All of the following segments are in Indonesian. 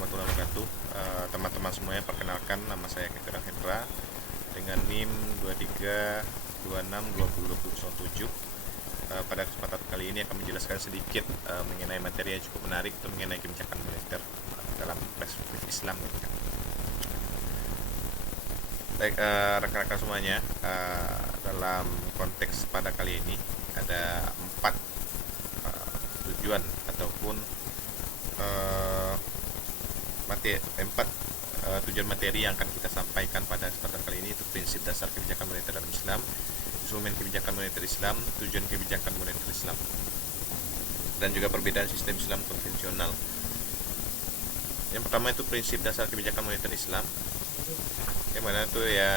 warahmatullahi wabarakatuh. Teman-teman semuanya, perkenalkan nama saya Kekirang Hendra dengan NIM 2326202007. Pada kesempatan kali ini akan menjelaskan sedikit mengenai materi yang cukup menarik, itu mengenai kebijakan moneter dalam perspektif Islam. Baik, rekan-rekan semuanya, dalam konteks pada kali ini ada empat tujuan ataupun tujuan materi yang akan kita sampaikan pada kesempatan kali ini. Itu prinsip dasar kebijakan moneter dalam Islam, instrumen kebijakan moneter Islam, tujuan kebijakan moneter Islam, dan juga perbedaan sistem Islam konvensional. Yang pertama itu prinsip dasar kebijakan moneter Islam, yang mana itu ya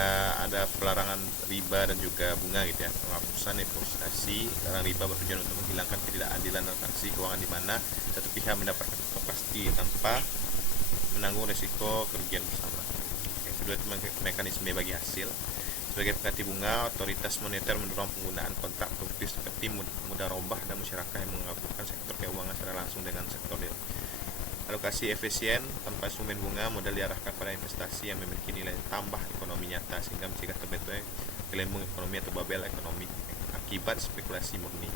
ada pelarangan riba dan juga bunga gitu ya, penghapusan investasi. Larangan riba bertujuan untuk menghilangkan ketidakadilan transaksi keuangan di mana satu pihak mendapatkan pasti tanpa menanggung resiko kerugian bersama. Yang kedua itu mekanisme bagi hasil. Sebagai pengganti bunga, otoritas moneter mendorong penggunaan kontrak produktif seperti mudharabah dan musyarakah yang menggabungkan sektor keuangan secara langsung dengan sektor real. Alokasi efisien tanpa instrumen bunga, modal diarahkan pada investasi yang memiliki nilai tambah ekonomi nyata sehingga mencegah terbentuknya gelembung ekonomi atau babel ekonomi akibat spekulasi murni.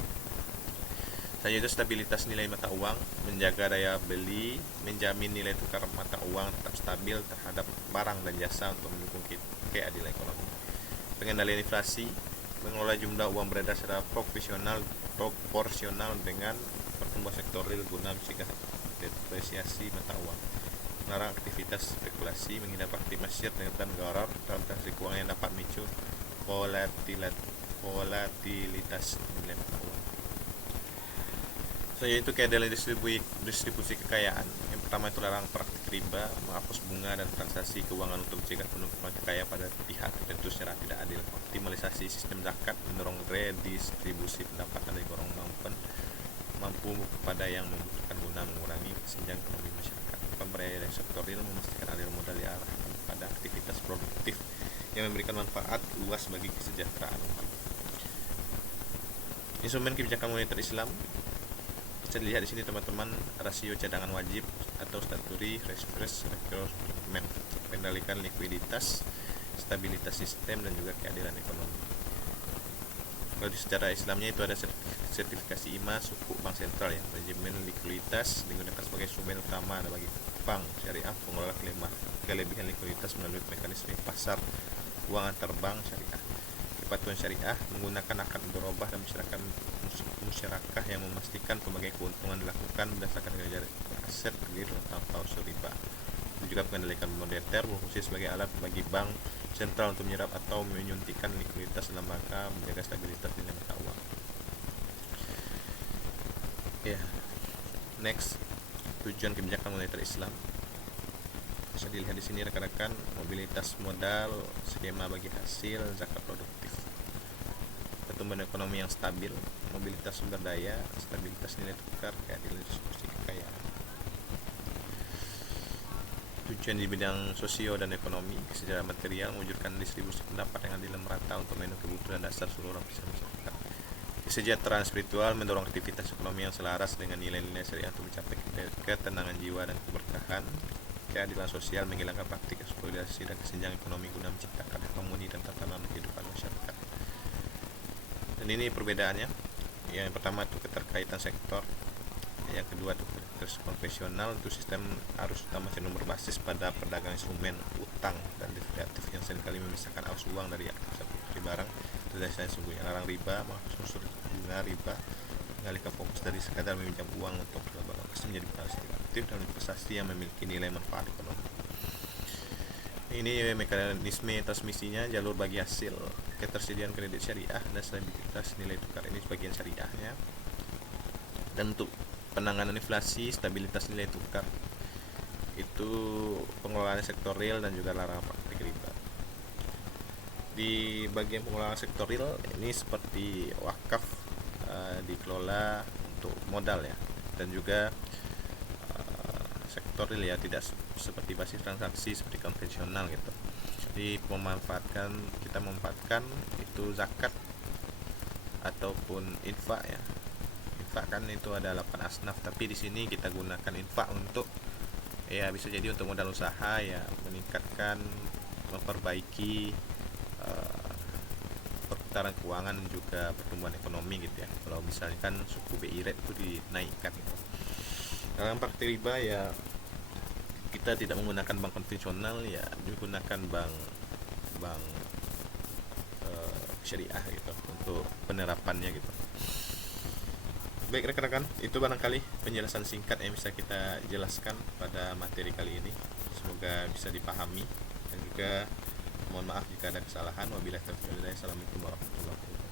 Selanjutnya, stabilitas nilai mata uang, menjaga daya beli, menjamin nilai tukar mata uang tetap stabil terhadap barang dan jasa untuk mendukung keadilan ekonomi. Pengendalian inflasi, mengelola jumlah uang beredar secara proporsional dengan pertumbuhan sektor real guna mencegah depresiasi mata uang. Melarang aktivitas spekulasi, menghindari praktik masyarakat dan gharar dalam transaksi keuangan yang dapat memicu volatilitas nilai mata uang. Yaitu keadilan distribusi kekayaan. Yang pertama itu larang praktik riba, menghapus bunga dan transaksi keuangan untuk mencegah penumpukan kekayaan pada pihak tertentu secara tidak adil. Optimalisasi sistem zakat, mendorong redistribusi pendapatan dari orang mampu kepada yang membutuhkan guna mengurangi kesenjangan ekonomi masyarakat. Pemberdayaan sektor real, memastikan aliran modal diarahkan pada aktivitas produktif yang memberikan manfaat luas bagi kesejahteraan umat. Instrumen kebijakan moneter Islam bisa dilihat di sini teman-teman. Rasio cadangan wajib atau statutory reserve requirement, mengendalikan likuiditas, stabilitas sistem dan juga keadilan ekonomi. Kalau di secara Islamnya itu ada sertifikasi IMA suku bank sentral ya. Manajemen likuiditas digunakan sebagai instrumen utama bagi bank syariah pengelola kelebihan likuiditas melalui mekanisme pasar uang antar bank syariah. Kepatuhan syariah menggunakan akad mudharabah dan musyarakah yang memastikan pembagian keuntungan dilakukan berdasarkan kinerja aset real tanpa unsur riba. Itu juga mengendalikan moneter berfungsi sebagai alat bagi bank sentral untuk menyerap atau menyuntikkan likuiditas dalam rangka menjaga stabilitas nilai mata uang. Next, tujuan kebijakan moneter Islam. Bisa dilihat di sini rekan-rekan, mobilitas modal, skema bagi hasil, zakat produktif, pertumbuhan ekonomi yang stabil, mobilitas sumber daya, stabilitas nilai tukar, keadilan distribusi kekayaan. Tujuan di bidang sosio dan ekonomi, kesejahteraan material, mewujudkan distribusi pendapat yang adil dan merata untuk memenuhi kebutuhan dasar seluruh lapisan masyarakat. Kesejahteraan spiritual, mendorong aktivitas ekonomi yang selaras dengan nilai-nilai syariah untuk mencapai ketenangan jiwa dan keberkahan. Keadilan sosial, menghilangkan praktik eksploitasi dan kesenjangan ekonomi guna menciptakan harmoni dan tatanan kehidupan masyarakat. Dan ini perbedaannya. Yang pertama itu keterkaitan sektor, yang kedua itu konvensional, itu sistem arus utama cenderung berbasis pada perdagangan instrumen utang dan derivatif yang seringkali memisahkan arus uang dari aktivitas barang. Dari saya sungguhnya larang riba, menghapus unsur bunga riba, mengalihkan fokus dari sekadar meminjam uang untuk berbagai menjadi investasi aktif dan investasi yang memiliki nilai manfaat ekonomi. Ini mekanisme transmisinya, jalur bagi hasil, ketersediaan kredit syariah dan stabilitas nilai tukar, ini sebagian syariahnya. Dan untuk penanganan inflasi, stabilitas nilai tukar, itu pengelolaan sektor real dan juga larangan praktik riba. Di bagian pengelolaan sektor real ini seperti wakaf, dikelola untuk modal ya, dan juga sektor real ya, tidak seperti basis transaksi seperti konvensional gitu. Jadi kita memanfaatkan itu zakat ataupun infak ya. Infak kan itu ada 8 asnaf, tapi di sini kita gunakan infak untuk Ya bisa jadi untuk modal usaha ya, meningkatkan, memperbaiki perputaran keuangan dan juga pertumbuhan ekonomi gitu ya. Kalau misalkan suku BI rate itu dinaikkan gitu. Dalam praktik riba ya kita tidak menggunakan bank konvensional, ya menggunakan bank syariah gitu untuk penerapannya gitu. Baik rekan-rekan, itu barangkali penjelasan singkat yang bisa kita jelaskan pada materi kali ini. Semoga bisa dipahami dan juga mohon maaf jika ada kesalahan. Wabillahi taufiq wal hidayah. Assalamualaikum warahmatullahi wabarakatuh.